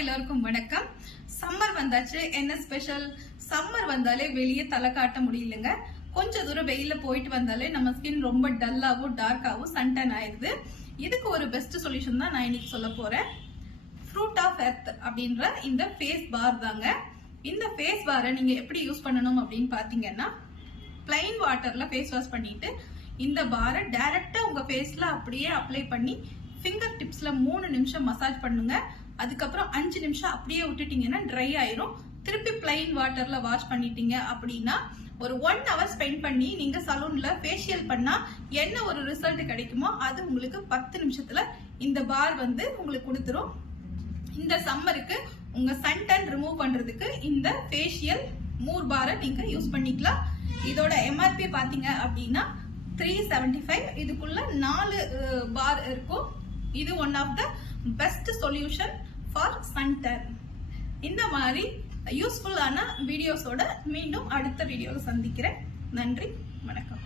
எல்லாருக்கும் வணக்கம். சம்மர் வந்தாச்சு. என்ன ஸ்பெஷல்? சம்மர் வந்தாலே வெளியே தலை காட்ட முடியலங்க. கொஞ்ச தூரம் வெயில போயிட்டு வந்தாலே நம்ம ஸ்கின் ரொம்ப டல்லாவும் டார்க்காவும் சன்டன் ஆயிடுது. இதுக்கு ஒரு பெஸ்ட் சொல்யூஷன் தான் நான் இன்னைக்கு சொல்ல போறேன். ஃப்ரூட் ஆஃப் எர்த் அப்படின்ற இந்த ஃபேஸ் பார் தாங்க. இந்த ஃபேஸ் பாரை நீங்க எப்படி யூஸ் பண்ணணும் அப்படின்னு பாத்தீங்கன்னா, பிளைன் வாட்டர்ல ஃபேஸ் வாஷ் பண்ணிட்டு இந்த பாரை டைரக்டா உங்க ஃபேஸ்ல அப்படியே அப்ளை பண்ணி ஃபிங்கர் டிப்ஸ்ல 3 நிமிஷம் மசாஜ் பண்ணுங்க. அதுக்கப்புறம் 5 நிமிஷம் அப்படியே விட்டுட்டீங்கன்னா ட்ரை ஆயிரும். திருப்பி பிளைன் வாட்டர்ல வாஷ் பண்ணிட்டீங்க அப்படின்னா ஒரு 1 hour ஸ்பெண்ட் பண்ணி நீங்க சலூன்ல ஃபேஷியல் பண்ணா என்ன ஒரு ரிசல்ட் கிடைக்குமோ அது உங்களுக்கு 10 நிமிஷத்துல இந்த பார் உங்களுக்கு கொடுத்துரும். இந்த சம்மருக்கு உங்க சன்டன் ரிமூவ் பண்றதுக்கு இந்த ஃபேஷியல் மூர் பாரை நீங்க யூஸ் பண்ணிக்கலாம். இதோட எம்ஆர்பி பாத்தீங்க அப்படின்னா 375. இதுக்குள்ள 4 பார் இருக்கும். இது one of the best solution for suntan. இந்த மாதிரி யூஸ்ஃபுல்லான வீடியோஸோட மீண்டும் அடுத்த வீடியோல சந்திக்கிறேன். நன்றி, வணக்கம்.